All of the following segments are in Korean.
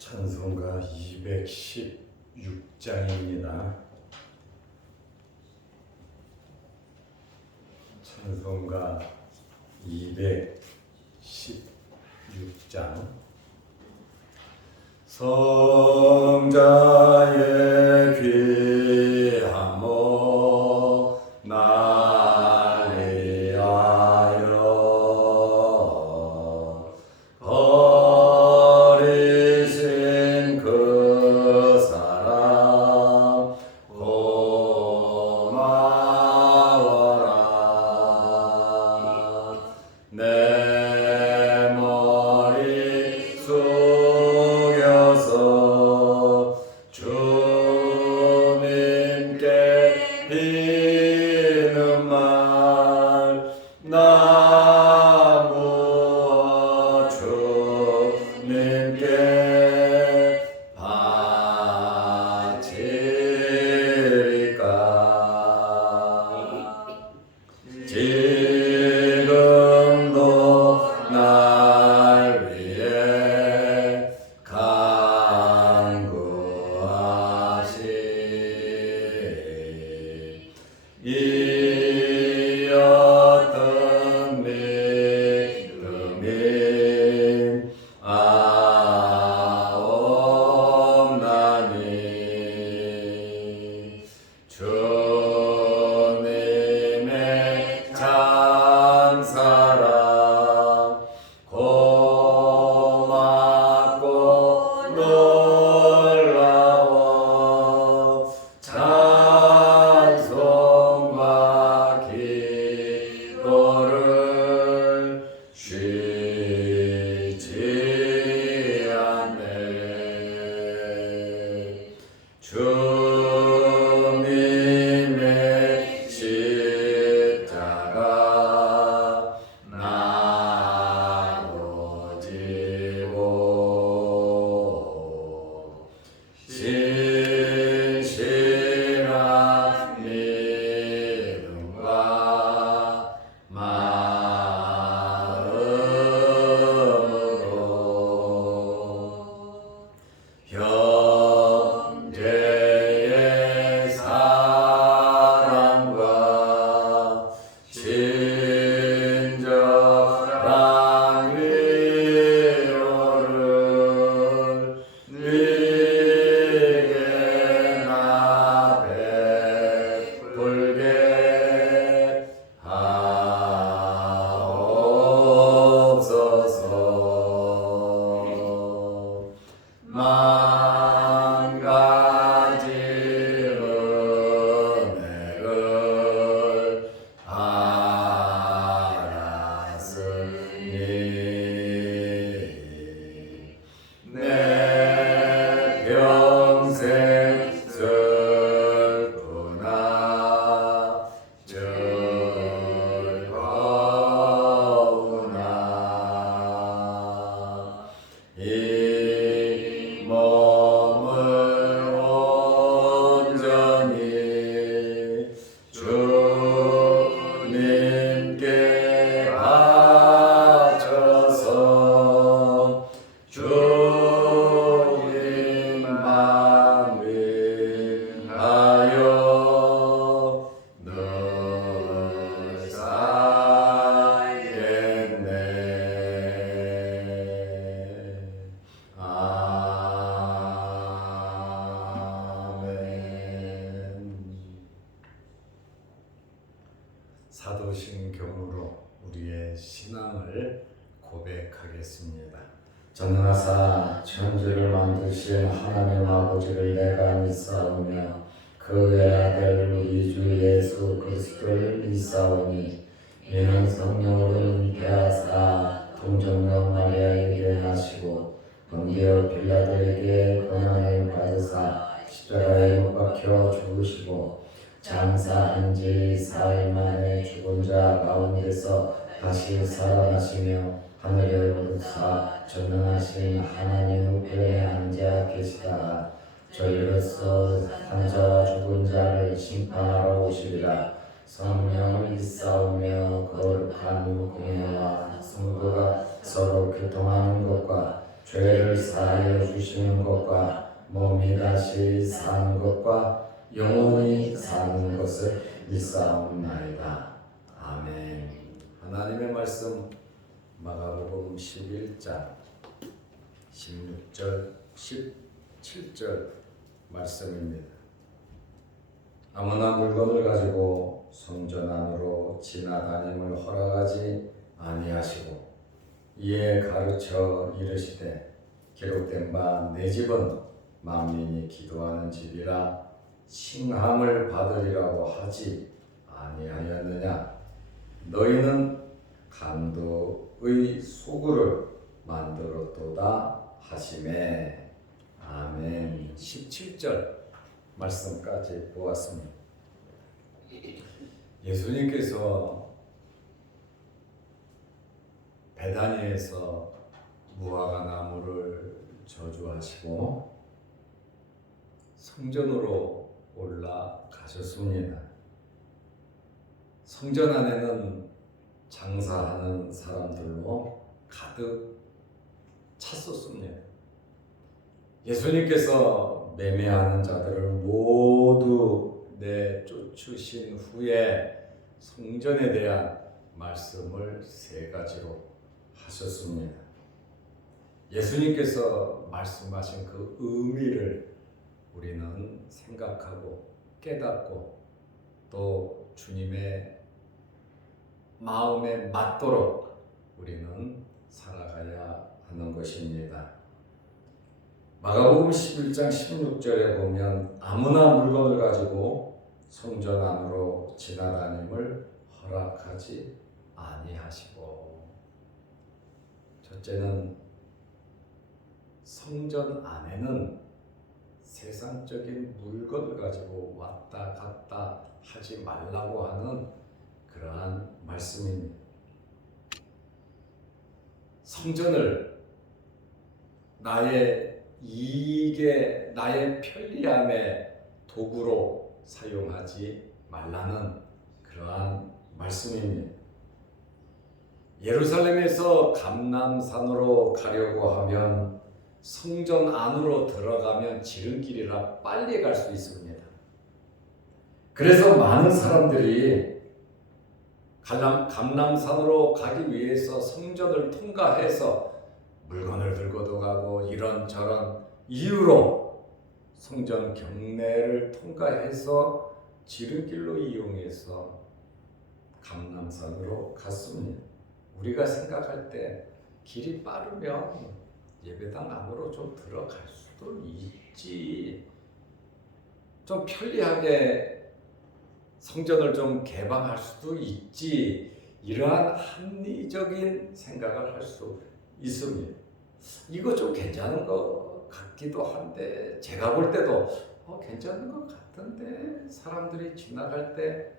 찬송가 216장입니다. 찬송가 216장. 성자의 귀하모 날 위하여 버리신 그 사랑 고마워라. 내 머리 숙여서 주님께 비는 말 나 무엇 주님께 바치리까. 지금도 날 위해 간구하시 이 어떤 믿음이 없나니 주님의 찬사랑 고맙고 놀라워 찬송과 기도를 쉬지 않네. 주님의 십자가 나도 지고 신실한 믿음과 마음으로 형제의 사랑과 친절한 위로를 네게 나 베풀게 하옵소서. 만 가지 은혜를 알았으니 내 평생 슬프나 즐거우나 이 몸을 온전히 주님께 바쳐서 주님만 위하여 늘 살겠네. 아멘. 사도신경으로 우리의 신앙을 고백하겠습니다. 전능하사 천지를 만드신 하나님 아버지를 내가 믿사오며 그 외아들 우리 주 예수 그리스도를 믿사오니 이는 성령으로 잉태하사 동정녀 마리아에게 나시고 본디오 빌라도에게 고난을 받으사 십자가에 못 박혀 죽으시고 장사한 지 사흘 만에 죽은 자 가운데서 다시 살아나시며 하늘에 오르사 전능하신 하나님 우편에 앉아 계시다가 저희로서 산자와 죽은 자를 심판하러 오시리라. 성령을 믿사오며 거룩한 공예와 성도가 서로 교통하는 것과 죄를 사하여 주시는 것과 몸이 다시 사는 것과 영원히 사는 것을 믿사옵나이다. 아멘. 하나님의 말씀 마가복음 11장 16절 17절 말씀입니다. 아무나 물건을 가지고 성전 안으로 지나다님을 허락하지 아니하시고 이에 가르쳐 이르시되 기록된 바 내 집은 만민이 기도하는 집이라 칭함을 받으리라고 하지 아니하였느냐. 너희는 간도의 소굴을 만들었도다 하시매. 아멘. 17절 말씀까지 보았습니다. 예수님께서 베다니에서 무화과 나무를 저주하시고 성전으로 올라가셨습니다. 성전 안에는 장사하는 사람들로 가득 찼었습니다. 예수님께서 매매하는 자들을 모두 내쫓으신 후에 성전에 대한 말씀을 세 가지로 하셨습니다. 예수님께서 말씀하신 그 의미를 우리는 생각하고 깨닫고 또 주님의 마음에 맞도록 우리는 살아가야 하는 것입니다. 마가복음 11장 16절에 보면 아무나 물건을 가지고 성전 안으로 지나다님을 허락하지 아니하시고, 첫째는 성전 안에는 세상적인 물건을 가지고 왔다 갔다 하지 말라고 하는 그러한 말씀입니다. 성전을 나의 이익에, 나의 편리함의 도구로 사용하지 말라는 그러한 말씀입니다. 예루살렘에서 감람산으로 가려고 하면 성전 안으로 들어가면 지름길이라 빨리 갈 수 있습니다. 그래서 많은 사람들이 감람산으로 가기 위해서 성전을 통과해서 물건을 들고도 가고 이런저런 이유로 성전 경내를 통과해서 지름길로 이용해서 감람산으로 갔습니다. 우리가 생각할 때 길이 빠르면 예배당 안으로 좀 들어갈 수도 있지, 좀 편리하게 성전을 좀 개방할 수도 있지, 이러한 합리적인 생각을 할 수 있습니다. 이거 좀 괜찮은 것 같기도 한데, 제가 볼 때도 괜찮은 것 같은데, 사람들이 지나갈 때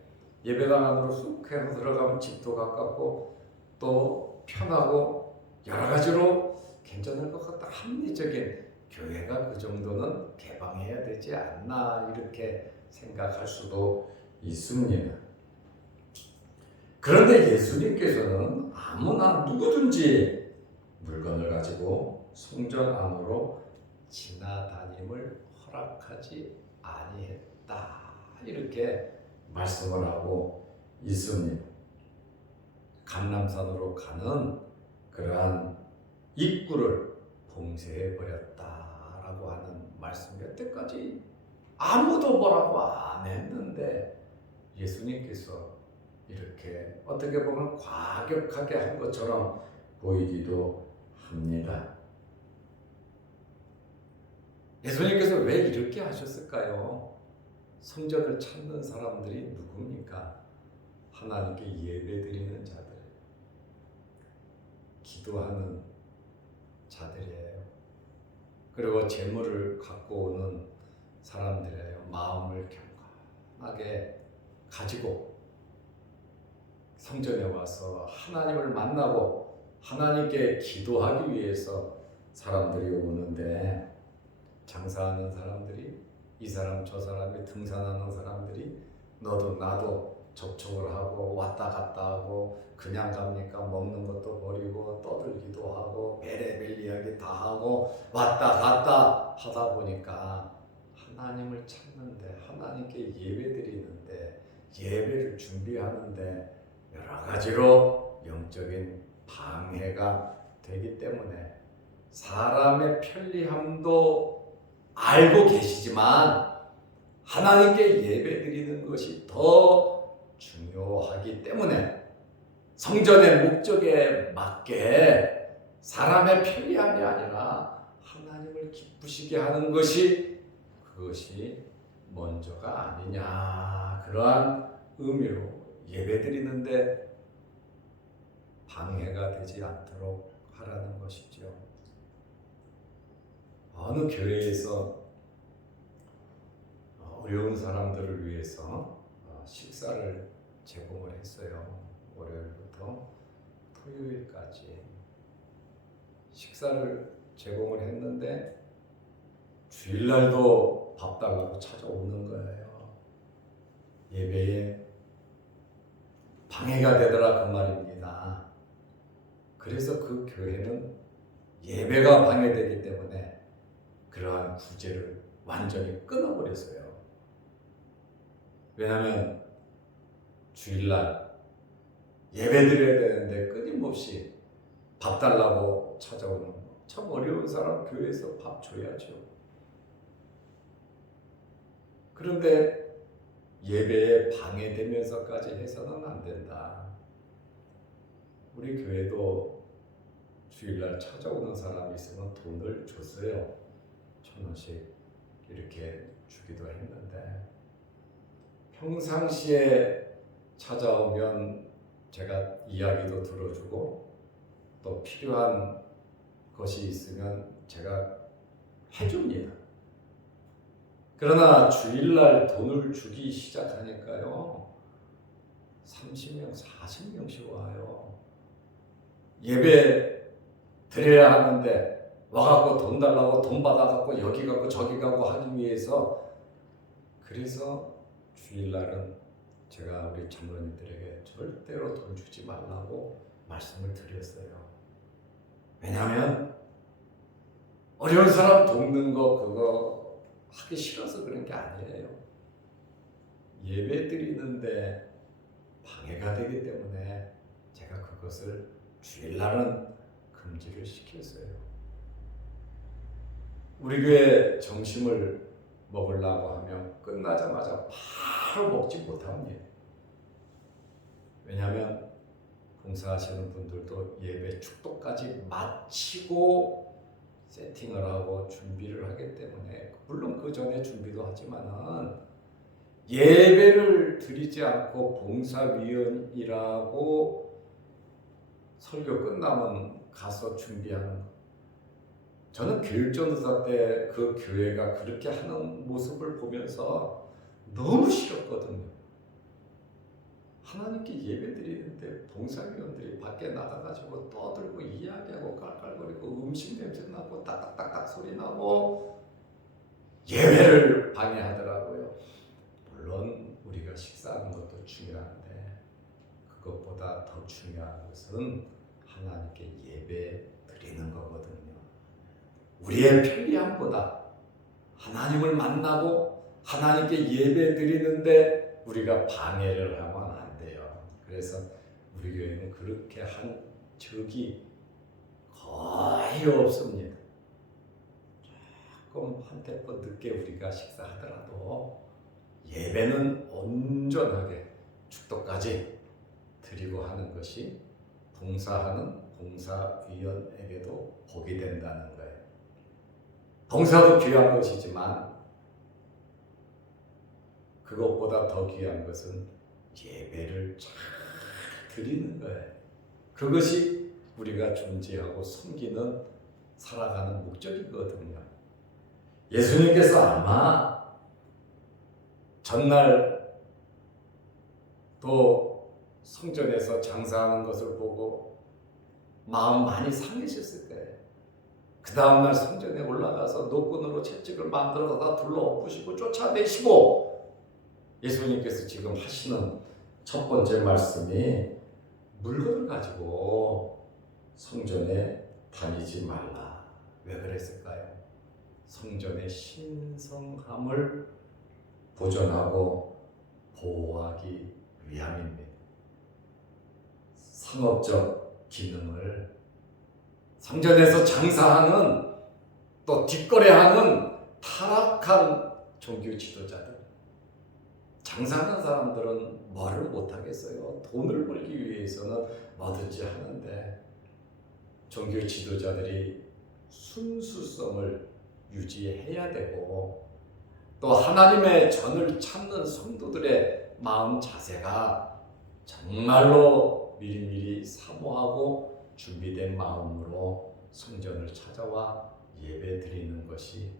예배당 안으로 쑥 해서 들어가면 집도 가깝고 또 편하고 여러 가지로 괜찮을 것 같다. 합리적인, 교회가 그 정도는 개방해야 되지 않나, 이렇게 생각할 수도 있습니다. 그런데 예수님께서는 아무나 누구든지 물건을 가지고 성전 안으로 지나다님을 허락하지 아니했다, 이렇게 말씀을 하고 있습니다. 감람산으로 가는 그러한 입구를 봉쇄해 버렸다라고 하는 말씀. 여태까지 아무도 뭐라고 안 했는데 예수님께서 이렇게 어떻게 보면 과격하게 한 것처럼 보이기도 합니다. 예수님께서 왜 이렇게 하셨을까요? 성전을 찾는 사람들이 누굽니까? 하나님께 예배드리는 자들, 기도하는 자들이에요. 그리고 재물을 갖고 오는 사람들이에요. 마음을 경건하게 가지고 성전에 와서 하나님을 만나고 하나님께 기도하기 위해서 사람들이 오는데, 장사하는 사람들이, 이 사람 저 사람이 등산하는 사람들이, 너도 나도 접촉을 하고 왔다 갔다 하고 그냥 갑니까? 먹는 것도 버리고 떠들기도 하고 베레벨 이야기 다 하고 왔다 갔다 하다 보니까 하나님을 찾는데 하나님께 예배드리는데 예배를 준비하는데 여러 가지로 영적인 방해가 되기 때문에 사람의 편리함도 알고 계시지만 하나님께 예배드리는 것이 더 중요하기 때문에 성전의 목적에 맞게 사람의 편리함이 아니라 하나님을 기쁘시게 하는 것이 그것이 먼저가 아니냐, 그러한 의미로 예배드리는데 방해가 되지 않도록 하라는 것이죠. 어느 교회에서 어려운 사람들을 위해서 식사를 제공을 했어요. 월요일부터 토요일까지 식사를 제공을 했는데 주일날도 밥 달라고 찾아오는 거예요. 예배에 방해가 되더라 그 말입니다. 그래서 그 교회는 예배가 방해되기 때문에 그러한 구제를 완전히 끊어버렸어요. 왜냐하면 주일날 예배 드려야 되는데 끊임없이 밥 달라고 찾아오는 거. 참 어려운 사람 교회에서 밥 줘야죠. 그런데 예배에 방해되면서까지 해서는 안 된다. 우리 교회도 주일날 찾아오는 사람이 있으면 돈을 줬어요. 1,000원씩 이렇게 주기도 했는데 평상시에 찾아오면 제가 이야기도 들어주고 또 필요한 것이 있으면 제가 해줍니다. 그러나 주일날 돈을 주기 시작하니까요 30명, 40명씩 와요. 예배 드려야 하는데 와갖고 돈 달라고 돈 받아갖고 여기 가고 저기 가고 하기 위해서. 그래서 주일날은 제가 우리 장로님들에게 절대로 돈 주지 말라고 말씀을 드렸어요. 왜냐하면 어려운 사람 돕는 거 그거 하기 싫어서 그런 게 아니에요. 예배 드리는데 방해가 되기 때문에 제가 그것을 주일날은 금지를 시켰어요. 우리 교회 점심을 먹으려고 하면 끝나자마자 바로 먹지 못합니다. 왜냐하면 봉사하시는 분들도 예배 축도까지 마치고 세팅을 하고 준비를 하기 때문에 물론 그 전에 준비도 하지만은 예배를 드리지 않고 봉사위원이라고 설교 끝나면 가서 준비하는 거. 저는 교육전도사 때 그 교회가 그렇게 하는 모습을 보면서 너무 싫었거든요. 하나님께 예배 드리는데 봉사위원들이 밖에 나가가지고 떠들고 이야기하고 깔깔거리고 음식 냄새 나고 딱딱딱딱 소리 나고 예배를 방해하더라고요. 물론 우리가 식사하는 것도 중요한데 그것보다 더 중요한 것은 하나님께 예배 드리는 거거든요. 우리의 편리함보다 하나님을 만나고 하나님께 예배 드리는데 우리가 방해를 하면 안 돼요. 그래서 우리 교회는 그렇게 한 적이 거의 없습니다. 조금 한테껏 늦게 우리가 식사하더라도 예배는 온전하게 축도까지 드리고 하는 것이 봉사하는 봉사위원에게도 복이 된다는 거예요. 봉사도 귀한 것이지만 그것보다 더 귀한 것은 예배를 잘 드리는 거예요. 그것이 우리가 존재하고 섬기는 살아가는 목적이거든요. 예수님께서 아마 전날 또 성전에서 장사하는 것을 보고 마음 많이 상해졌을 거예요. 그 다음날 성전에 올라가서 노끈으로 채찍을 만들어서 다 둘러 엎으시고 쫓아내시고 예수님께서 지금 하시는 첫 번째 말씀이 물건을 가지고 성전에 다니지 말라. 왜 그랬을까요? 성전의 신성함을 보존하고 보호하기 위함입니다. 상업적 기능을 성전에서 장사하는 또 뒷거래하는 타락한 종교 지도자들, 장사하는 사람들은 뭐를 못하겠어요. 돈을 벌기 위해서는 뭐든지 하는데 종교 지도자들이 순수성을 유지해야 되고 또 하나님의 전을 찾는 성도들의 마음 자세가 정말로 미리미리 사모하고 준비된 마음으로 성전을 찾아와 예배 드리는 것이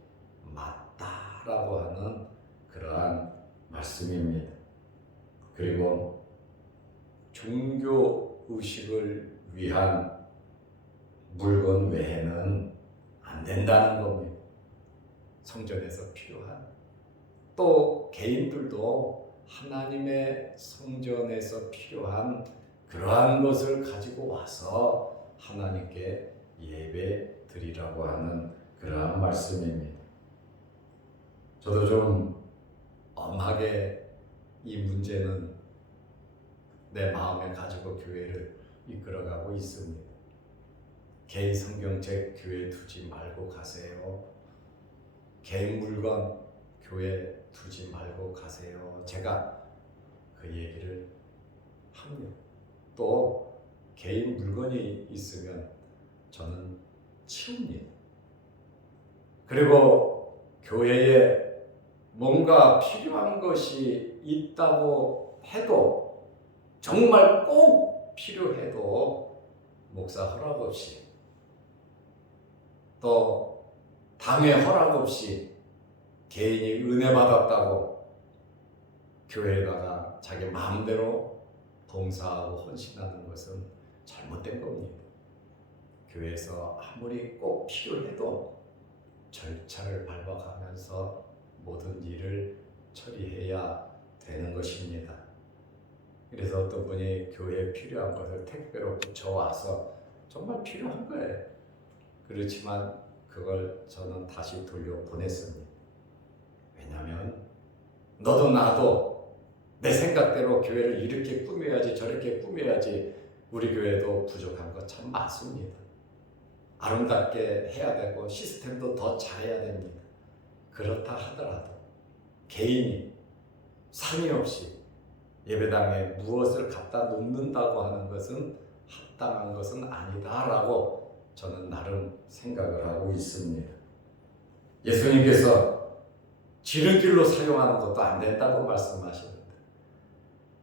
맞다라고 하는 그러한 말씀입니다. 그리고 종교 의식을 위한 물건 외에는 안 된다는 겁니다. 성전에서 필요한 또 개인들도 하나님의 성전에서 필요한 그러한 것을 가지고 와서 하나님께 예배 드리라고 하는 그러한 말씀입니다. 저도 좀 엄하게 이 문제는 내 마음에 가지고 교회를 이끌어가고 있습니다. 개인 성경책 교회에 두지 말고 가세요. 개인 물건 교회에 두지 말고 가세요. 제가 그 얘기를 합니다. 또 개인 물건이 있으면 저는 치웁니다. 그리고 교회에 뭔가 필요한 것이 있다고 해도 정말 꼭 필요해도 목사 허락 없이 또 당의 허락 없이 개인이 은혜 받았다고 교회에다가 자기 마음대로 봉사하고 헌신하는 것은 잘못된 겁니다. 교회에서 아무리 꼭 필요해도 절차를 밟아가면서 모든 일을 처리해야 되는 것입니다. 그래서 어떤 분이 교회에 필요한 것을 택배로 붙여와서 정말 필요한 거예요. 그렇지만 그걸 저는 다시 돌려보냈습니다. 왜냐하면 너도 나도 내 생각대로 교회를 이렇게 꾸며야지 저렇게 꾸며야지 우리 교회도 부족한 거 참 많습니다. 아름답게 해야 되고 시스템도 더 잘해야 됩니다. 그렇다 하더라도 개인이 상의 없이 예배당에 무엇을 갖다 놓는다고 하는 것은 합당한 것은 아니다라고 저는 나름 생각을 하고 있습니다. 예수님께서 지름길로 사용하는 것도 안 된다고 말씀하시는데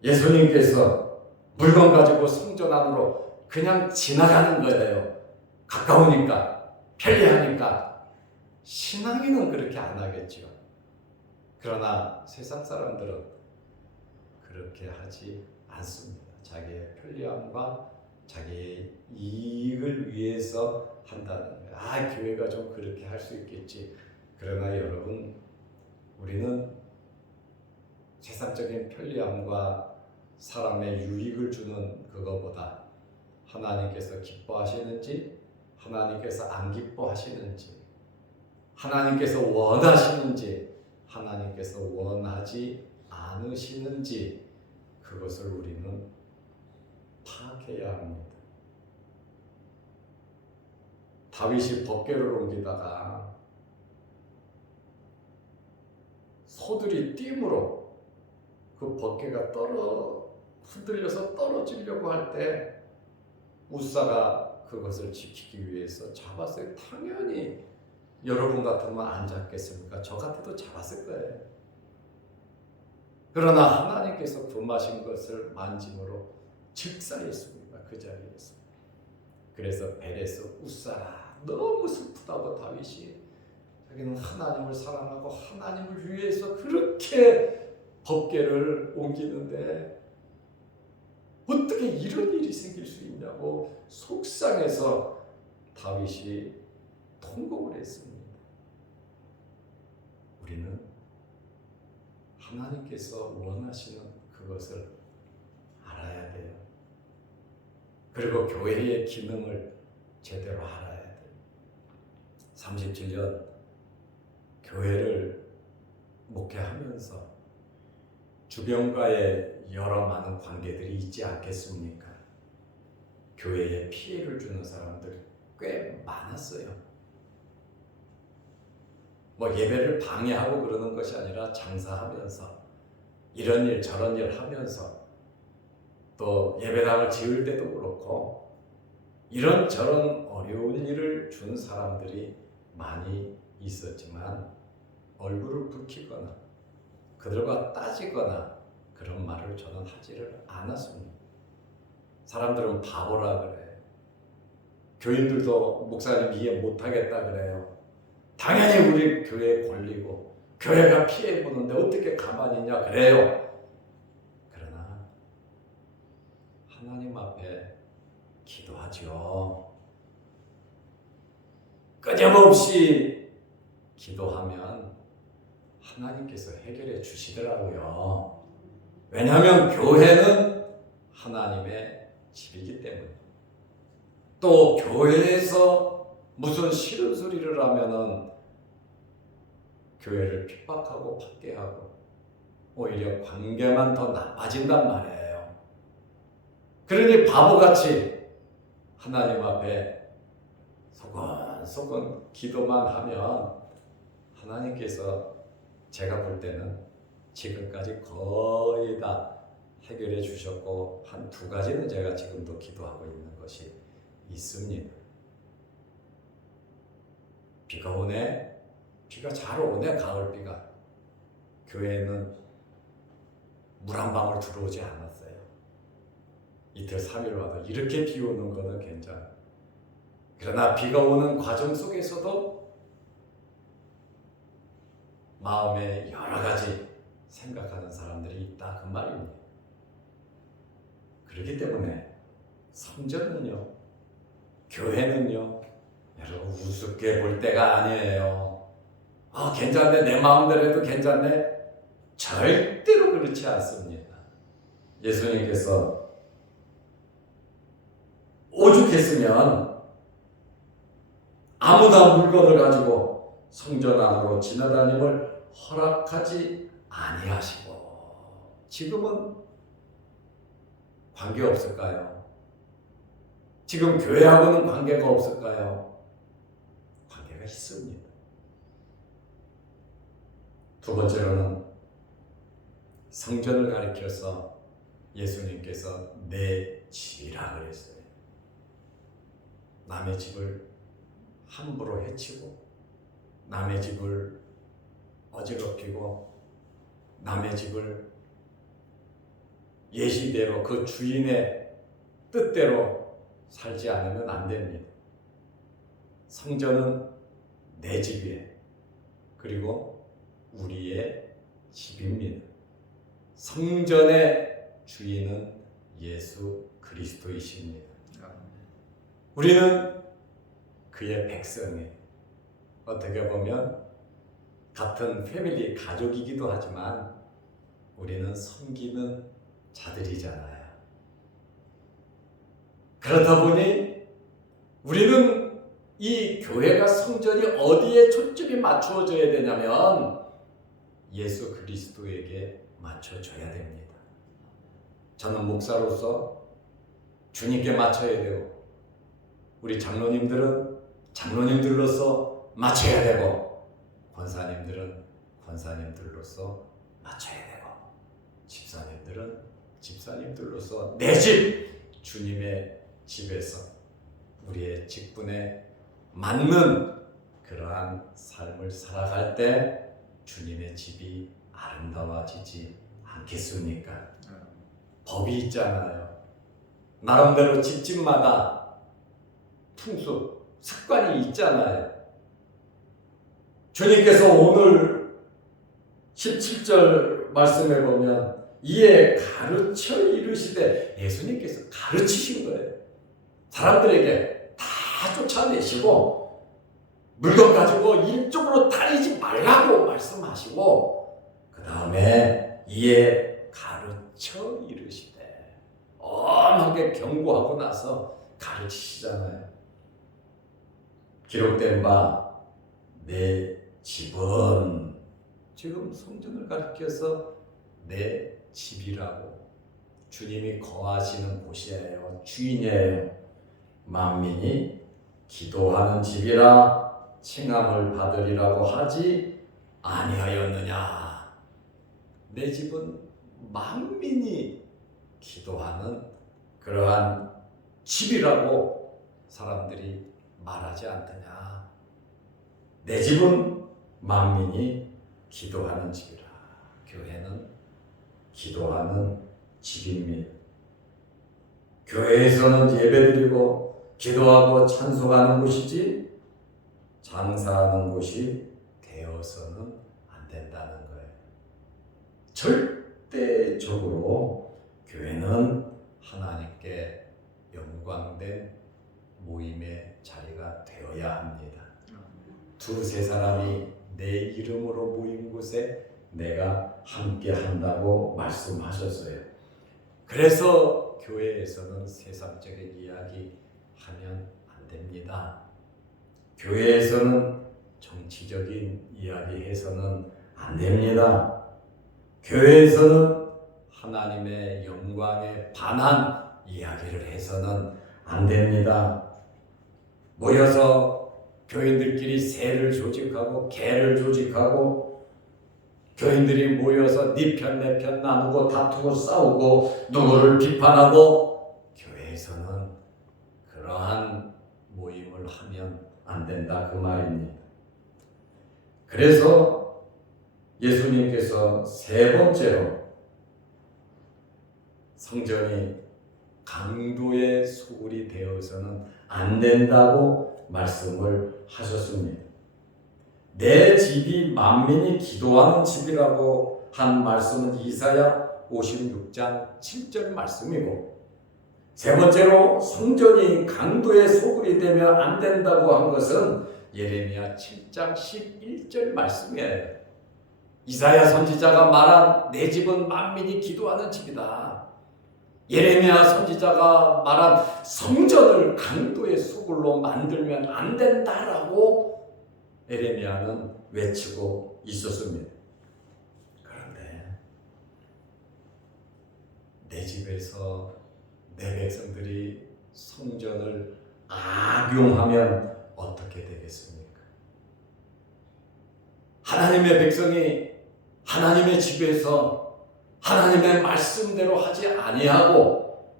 예수님께서 물건 가지고 성전 안으로 그냥 지나가는 거예요. 가까우니까 편리하니까. 신앙인은 그렇게 안 하겠죠. 그러나 세상 사람들은 그렇게 하지 않습니다. 자기의 편리함과 자기의 이익을 위해서 한다는 거예요. 교회가 좀 그렇게 할 수 있겠지. 그러나 여러분, 우리는 세상적인 편리함과 사람의 유익을 주는 그거보다 하나님께서 기뻐하시는지 하나님께서 안 기뻐하시는지 하나님께서 원하시는지 하나님께서 원하지 않으시는지 그것을 우리는 파악해야 합니다. 다윗이 법궤를 옮기다가 소들이 띠므로 그 법궤가 흔들려서 떨어지려고 할 때 우사가 그것을 지키기 위해서 잡았어요. 당연히 여러분 같으면 안 잡겠습니까? 저 같아도 잡았을 거예요. 그러나 하나님께서 금하신 것을 만짐으로 즉사했습니다. 그 자리에서. 그래서 벨에서 우사라 너무 슬프다고 다윗이 자기는 하나님을 사랑하고 하나님을 위해서 그렇게 법궤를 옮기는데 어떻게 이런 일이 생길 수 있냐고 속상해서 다윗이 통곡을 했습니다. 우리는 하나님께서 원하시는 그것을 알아야 돼요. 그리고 교회의 기능을 제대로 알아야 돼요. 37년 교회를 목회하면서 주변과의 여러 많은 관계들이 있지 않겠습니까? 교회에 피해를 주는 사람들 꽤 많았어요. 뭐 예배를 방해하고 그러는 것이 아니라 장사하면서 이런 일 저런 일 하면서 또 예배당을 지을 때도 그렇고 이런저런 어려운 일을 준 사람들이 많이 있었지만 얼굴을 붉히거나 그들과 따지거나 그런 말을 저는 하지를 않았습니다. 사람들은 바보라 그래. 교인들도 목사님 이해 못하겠다 그래요. 당연히 우리 교회에 걸리고 교회가 피해 보는데 어떻게 가만히 있냐 그래요. 그러나 하나님 앞에 기도하죠. 끊임없이 기도하면 하나님께서 해결해 주시더라고요. 왜냐하면 교회는 하나님의 집이기 때문에. 또 교회에서 무슨 싫은 소리를 하면은 교회를 핍박하고 박해하고 오히려 관계만 더 나빠진단 말이에요. 그러니 바보같이 하나님 앞에 소곤소곤 기도만 하면 하나님께서 제가 볼 때는 지금까지 거의 다 해결해 주셨고 한 두 가지는 제가 지금도 기도하고 있는 것이 있습니다. 비가 오네, 비가 잘 오네, 가을비가. 교회에는 물 한 방울 들어오지 않았어요. 이틀 3일 와도 이렇게 비 오는 거는 괜찮아요. 그러나 비가 오는 과정 속에서도 마음에 여러 가지 생각하는 사람들이 있다 그 말입니다. 그렇기 때문에 성전은요, 교회는요, 여러분 우습게 볼 때가 아니에요. 괜찮네, 내 마음대로 해도 괜찮네. 절대로 그렇지 않습니다. 예수님께서 오죽했으면 아무나 물건을 가지고 성전 안으로 지나다님을 허락하지 아니하시고 지금은 관계 없을까요? 지금 교회하고는 관계가 없을까요? 관계가 있습니다. 두 번째로는 성전을 가리켜서 예수님께서 내 집이라 그랬어요. 남의 집을 함부로 해치고 남의 집을 어지럽히고 남의 집을 예시대로 그 주인의 뜻대로 살지 않으면 안 됩니다. 성전은 내 집이에요. 그리고 우리의 집입니다. 성전의 주인은 예수 그리스도이십니다. 우리는 그의 백성이에요. 어떻게 보면 같은 패밀리, 가족이기도 하지만 우리는 섬기는 자들이잖아요. 그렇다 보니 우리는 이 교회가 성전이 어디에 초점이 맞추어져야 되냐면 예수 그리스도에게 맞춰줘야 됩니다. 저는 목사로서 주님께 맞춰야 되고 우리 장로님들은 장로님들로서 맞춰야 되고 권사님들은 권사님들로서 맞춰야 되고 집사님들은 집사님들로서 내 집, 주님의 집에서 우리의 직분에 맞는 그러한 삶을 살아갈 때 주님의 집이 아름다워지지 않겠습니까? 법이 있잖아요. 나름대로 집집마다 풍습, 습관이 있잖아요. 주님께서 오늘 17절 말씀에 보면 이에 가르쳐 이르시되 예수님께서 가르치신 거예요. 사람들에게 다 쫓아내시고 물건 가지고 이쪽으로 다니지 말라고 말씀하시고 그 다음에 이에 가르쳐 이르시되 엄하게 경고하고 나서 가르치시잖아요. 기록된 바 내 집은, 지금 성전을 가리켜서 내 집이라고, 주님이 거하시는 곳이에요. 주인이에요. 만민이 기도하는 집이라 칭함을 받으리라고 하지 아니하였느냐. 내 집은 만민이 기도하는 그러한 집이라고 사람들이 말하지 않느냐. 내 집은 만민이 기도하는 집이라. 교회는 기도하는 집입니다. 교회에서는 예배드리고 기도하고 찬송하는 곳이지 장사하는 곳이 되어서는 안 된다는 거예요. 절대적으로 교회는 하나님께 영광된 모임의 자리가 되어야 합니다. 두세 사람이 내 이름으로 모인 곳에 내가 함께 한다고 말씀하셨어요. 그래서 교회에서는 세상적인 이야기 하면 안 됩니다. 교회에서는 정치적인 이야기 해서는 안 됩니다. 교회에서는 하나님의 영광에 반한 이야기를 해서는 안 됩니다. 모여서 교인들끼리 세를 조직하고 개를 조직하고 교인들이 모여서 네 편 내 편 나누고 다투고 싸우고 누구를 비판하고, 교회에서는 그러한 모임을 하면 안 된다 그 말입니다. 그래서 예수님께서 세 번째로 성전이 강도의 소굴이 되어서는 안 된다고 말씀을 하셨습니다. 내 집이 만민이 기도하는 집이라고 한 말씀은 이사야 56장 7절 말씀이고, 세 번째로 성전이 강도의 소굴이 되면 안 된다고 한 것은 예레미야 7장 11절 말씀이에요. 이사야 선지자가 말한 내 집은 만민이 기도하는 집이다. 예레미야 선지자가 말한 성전을 강도의 소굴로 만들면 안 된다라고 예레미야는 외치고 있었습니다. 그런데 내 집에서 내 백성들이 성전을 악용하면 어떻게 되겠습니까? 하나님의 백성이 하나님의 집에서 하나님의 말씀대로 하지 아니하고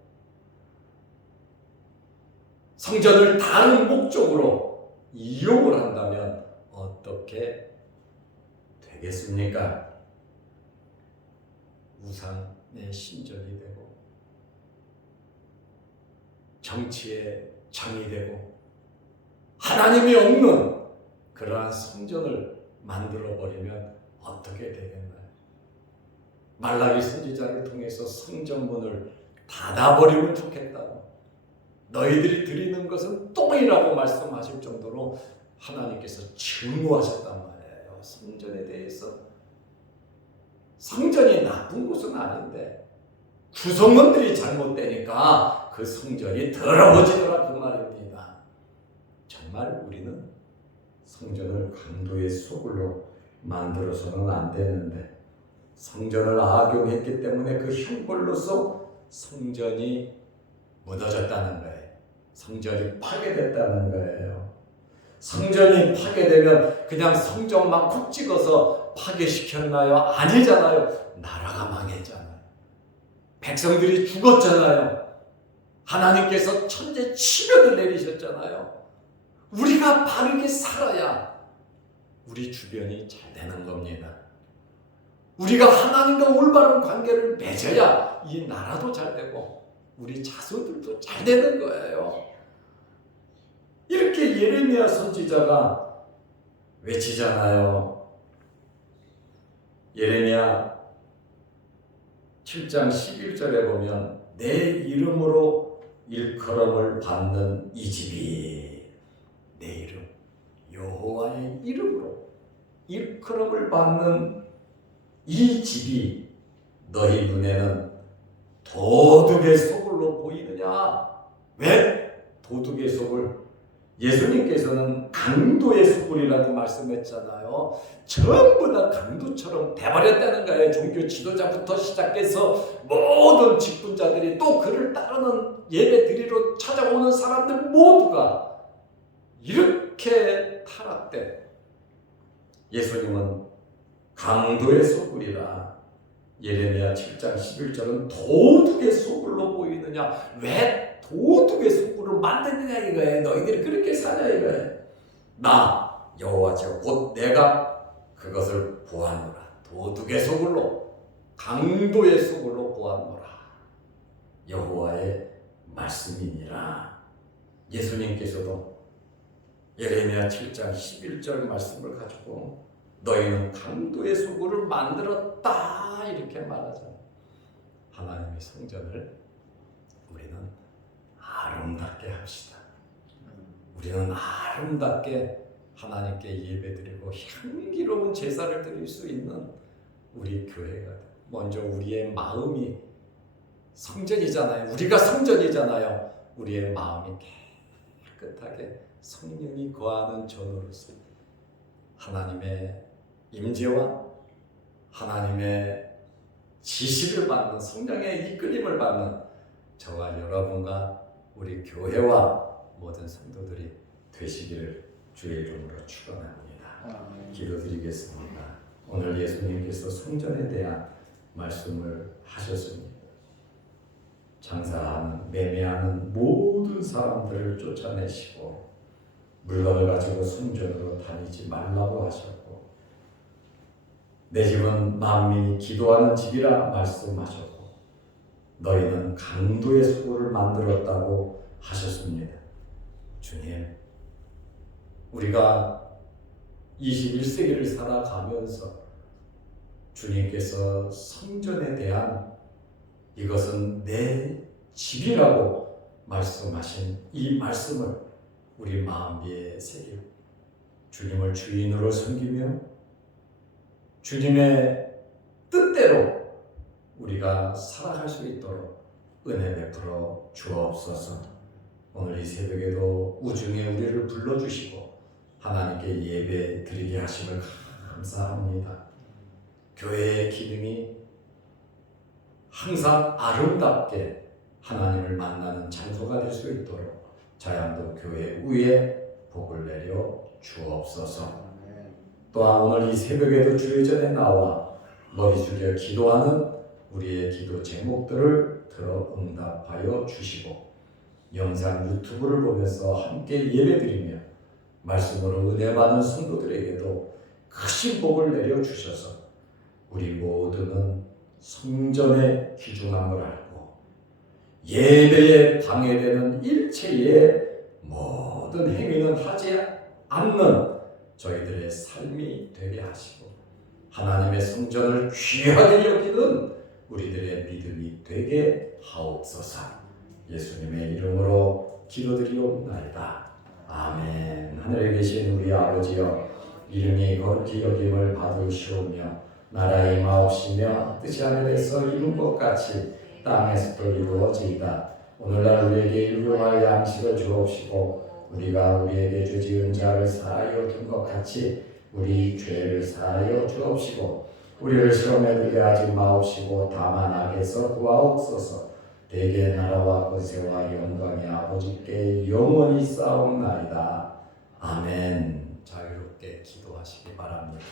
성전을 다른 목적으로 이용을 한다면 어떻게 되겠습니까? 우상의 신전이 되고 정치의 장이 되고 하나님이 없는 그러한 성전을 만들어버리면 어떻게 되겠나요? 말라기 선지자를 통해서 성전문을 닫아버리면 좋겠다고, 너희들이 드리는 것은 똥이라고 말씀하실 정도로 하나님께서 증오하셨단 말이에요. 성전에 대해서. 성전이 나쁜 곳은 아닌데 구성원들이 잘못되니까 그 성전이 더러워지더라 그 말입니다. 정말 우리는 성전을 강도의 소굴로 만들어서는 안 되는데 성전을 악용했기 때문에 그 형벌로서 성전이 무너졌다는 거예요. 성전이 파괴됐다는 거예요. 성전이 파괴되면 그냥 성전만 콕 찍어서 파괴시켰나요? 아니잖아요. 나라가 망했잖아요. 백성들이 죽었잖아요. 하나님께서 천재 치명을 내리셨잖아요. 우리가 바르게 살아야 우리 주변이 잘 되는 겁니다. 우리가 하나님과 올바른 관계를 맺어야 이 나라도 잘 되고 우리 자손들도 잘 되는 거예요. 이렇게 예레미야 선지자가 외치잖아요. 예레미야 7장 11절에 보면 내 이름으로 일컬음을 받는 이 집이, 내 이름 여호와의 이름으로 일컬음을 받는 이 집이 너희 눈에는 도둑의 소굴로 있느냐? 왜 도둑의 속을? 예수님께서는 강도의 속을이라고 말씀했잖아요. 전부 다 강도처럼 돼버렸다는 거예요. 종교 지도자부터 시작해서 모든 직분자들이 또 그를 따르는 예배 드리러 찾아오는 사람들 모두가 이렇게 타락된, 예수님은 강도의 속을이라. 예레미야 7장 11절은 도둑의 속을로 보이느냐? 왜 도둑의 속을로 만드느냐 이거예요. 너희들이 그렇게 사냐 이거예요. 나 여호와 곧 내가 그것을 보았노라. 도둑의 속을로, 강도의 속을로 보았노라. 여호와의 말씀이니라. 예수님께서도 예레미야 7장 11절 말씀을 가지고 너희는 강도의 속을 만들었다 이렇게 말하잖아요. 하나님의 성전을 우리는 아름답게 합시다. 우리는 아름답게 하나님께 예배드리고 향기로운 제사를 드릴 수 있는 우리 교회가, 먼저 우리의 마음이 성전이잖아요. 우리가 성전이잖아요. 우리의 마음이 깨끗하게 성령이 거하는 전으로서 하나님의 임재와 하나님의 지시를 받는, 성령의 이끌림을 받는 저와 여러분과 우리 교회와 모든 성도들이 되시기를 주의 이름으로 축원합니다. 기도드리겠습니다. 오늘 예수님께서 성전에 대한 말씀을 하셨습니다. 장사하는, 매매하는 모든 사람들을 쫓아내시고 물건을 가지고 성전으로 다니지 말라고 하셨고, 내 집은 만민이 기도하는 집이라 말씀하셨고, 너희는 강도의 속을 만들었다고 하셨습니다. 주님, 우리가 21세기를 살아가면서 주님께서 성전에 대한, 이것은 내 집이라고 말씀하신 이 말씀을 우리 마음에 새기고 주님을 주인으로 섬기며 주님의 뜻대로 우리가 살아갈 수 있도록 은혜 베풀어 주옵소서. 오늘 이 새벽에도 우중에 우리를 불러주시고 하나님께 예배 드리게 하심을 감사합니다. 교회의 기능이 항상 아름답게 하나님을 만나는 장소가 될 수 있도록 자양도 교회 위에 복을 내려 주옵소서. 또한 오늘 이 새벽에도 주의 전에 나와 머리 숙여 기도하는 우리의 기도 제목들을 들어 응답하여 주시고, 영상 유튜브를 보면서 함께 예배드리며 말씀으로 은혜 받는 성도들에게도 크신 복을 내려 주셔서 우리 모두는 성전의 귀중함을 알고 예배에 방해되는 일체의 모든 행위는 하지 않는 저희들의 삶이 되게 하시고, 하나님의 성전을 귀하게 여기는 우리들의 믿음이 되게 하옵소서. 예수님의 이름으로 기도드리옵나이다. 아멘. 하늘에 계신 우리 아버지여, 이름이 거룩히 여김을 받으시오며 나라의 임하옵시며 뜻이 하늘에서 이룬 것 같이 땅에서도 이루어지이다. 오늘날 우리에게 일용할 양식을 주옵시고 우리가 우리에게 죄지은 자를 사하여 준 것 같이 우리 죄를 사하여 주옵시고 우리를 시험에 들게 하지 마옵시고 다만 악에서 구하옵소서. 대개 나라와 권세와 영광이 아버지께 영원히 쌓옵나이다. 아멘. 자유롭게 기도하시기 바랍니다.